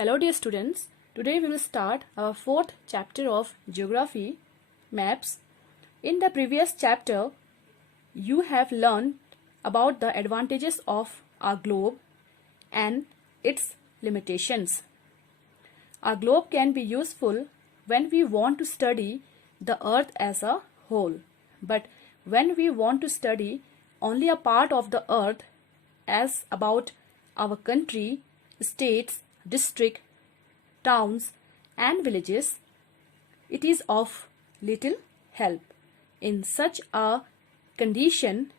Hello dear students, today we will start our fourth chapter of Geography, Maps. In the previous chapter, you have learned about the advantages of our globe and its limitations. Our globe can be useful when we want to study the earth as a whole, but when we want to study only a part of the earth as about our country, states, district, towns and villages, it is of little help. In such a condition,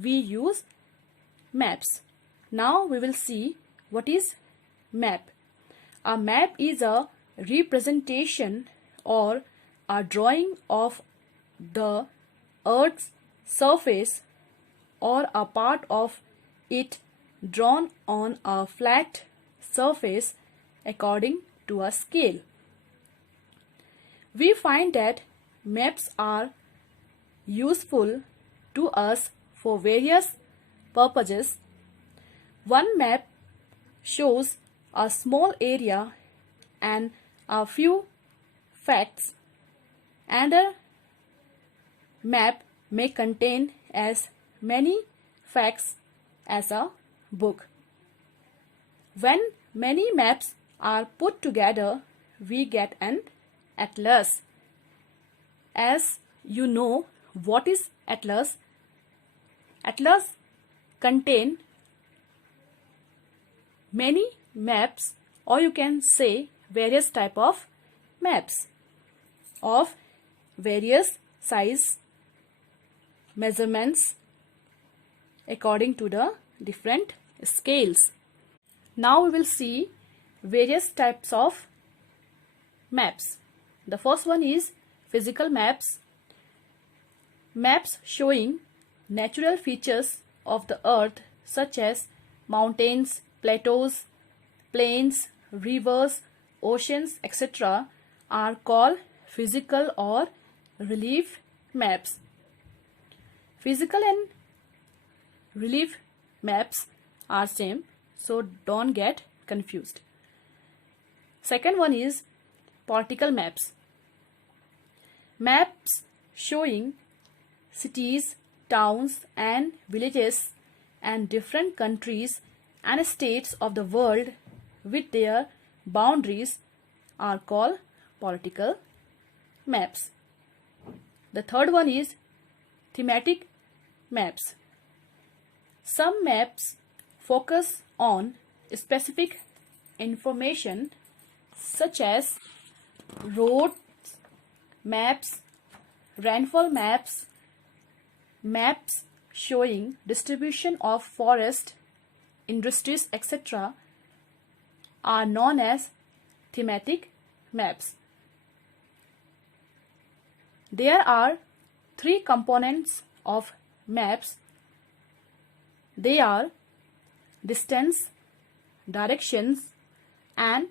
we use maps. Now we will see what is map. A map is a representation or a drawing of the earth's surface or a part of it drawn on a flat surface according to a scale. We find that maps are useful to us for various purposes. One map shows a small area and a few facts. Another map may contain as many facts as a book. When many maps are put together, we get an atlas. As you know, what is atlas? Atlas contain many maps, or you can say various type of maps of various size, measurements according to the different scales. Now we will see various types of maps. The first one is physical maps. Maps showing natural features of the earth such as mountains, plateaus, plains, rivers, oceans, etc. are called physical or relief maps. Physical and relief maps are same, so don't get confused. Second one is political maps. Maps showing cities, towns and villages and different countries and states of the world with their boundaries are called political maps. The third one is thematic maps. Some maps focus on specific information such as roads maps, rainfall maps, maps showing distribution of forest, industries, etc. are known as thematic maps. There are three components of maps. They are distance, directions and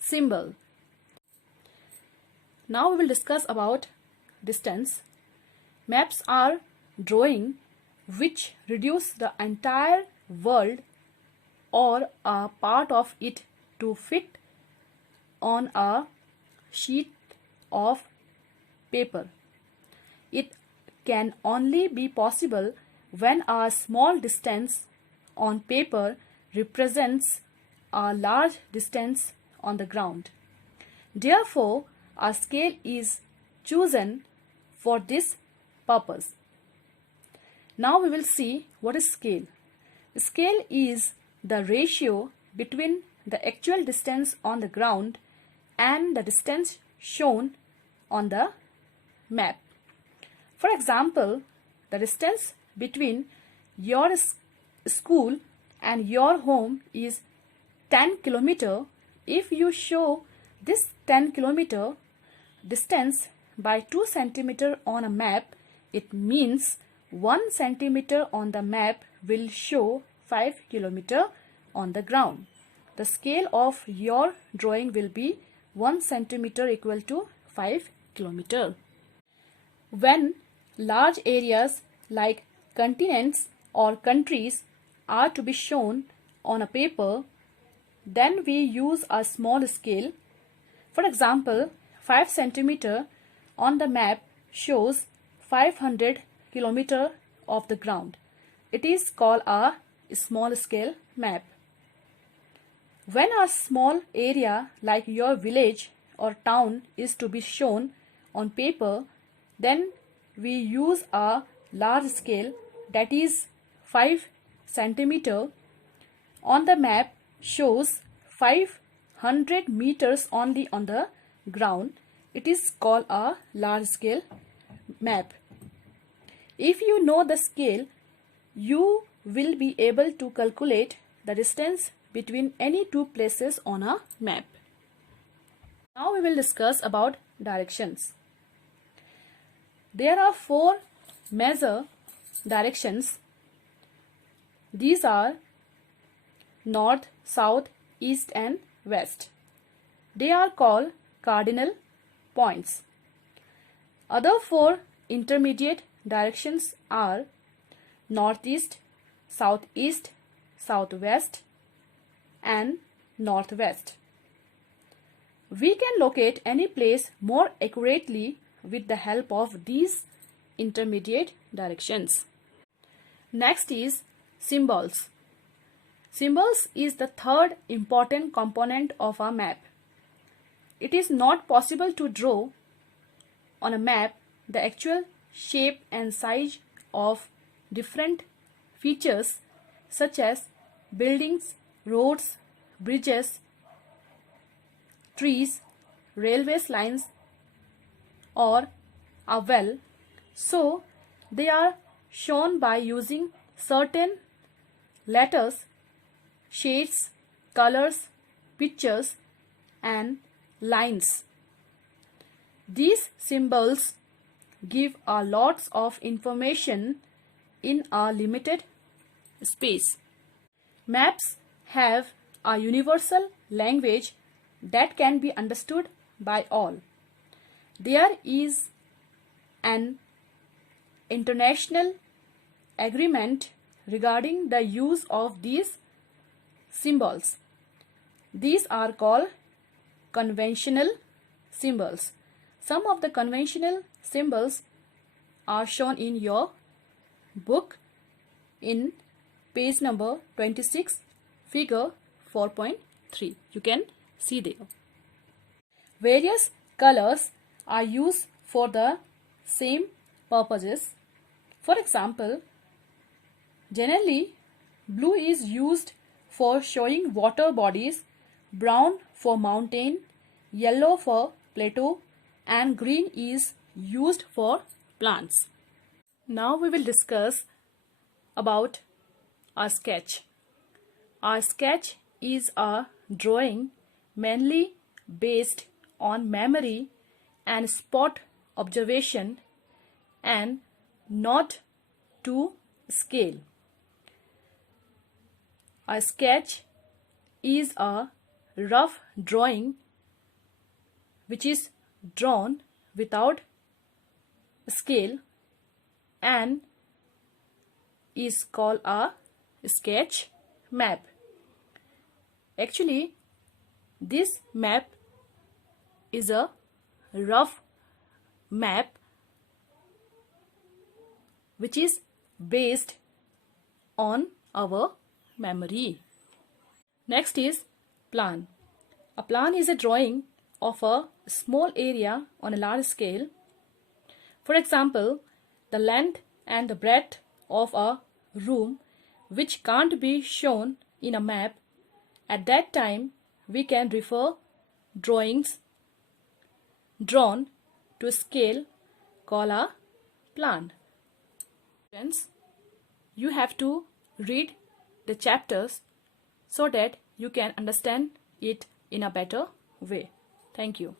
symbol. Now we will discuss about distance. Maps are drawing which reduce the entire world or a part of it to fit on a sheet of paper. It can only be possible when a small distance on paper represents a large distance on the ground. Therefore, a scale is chosen for this purpose. Now we will see what is scale. Scale is the ratio between the actual distance on the ground and the distance shown on the map. For example, the distance between your school and your home is 10 km. If you show this 10 km distance by 2 cm on a map, it means 1 cm on the map will show 5 km on the ground. The scale of your drawing will be 1 cm equal to 5 km. When large areas like continents or countries are to be shown on a paper, then we use a small scale. For example, 5 centimeter on the map shows 500 kilometer of the ground. It is called a small scale map. When a small area like your village or town is to be shown on paper, then we use a large scale, that is 5 centimeter on the map shows 500 meters only on the ground. It is called a large scale map. If you know the scale, you will be able to calculate the distance between any two places on a map. Now we will discuss about directions. There are 4 major directions. These are north, south, east and west. They are called cardinal points. Other 4 intermediate directions are northeast, southeast, southwest and northwest. We can locate any place more accurately with the help of these intermediate directions. Next is symbols. Symbols is the third important component of a map. It is not possible to draw on a map the actual shape and size of different features such as buildings, roads, bridges, trees, railway lines or a well. So they are shown by using certain letters, shades, colors, pictures and lines. These symbols give a lots of information in a limited space. Maps have a universal language that can be understood by all. There is an international agreement regarding the use of these symbols. These are called conventional symbols. Some of the conventional symbols are shown in your book in page number 26, figure 4.3. You can see there. Various colors are used for the same purposes. For example, generally blue is used for showing water bodies, brown for mountain, yellow for plateau and green is used for plants. Now we will discuss about a sketch. A sketch is a drawing mainly based on memory and spot observation and not to scale. A sketch is a rough drawing which is drawn without scale and is called a sketch map. Actually, this map is a rough map which is based on our memory. Next is plan. A plan is a drawing of a small area on a large scale. For example, the length and the breadth of a room which can't be shown in a map. At that time, we can refer drawings drawn to scale called a plan. Friends, you have to read the chapters so that you can understand it in a better way. Thank you.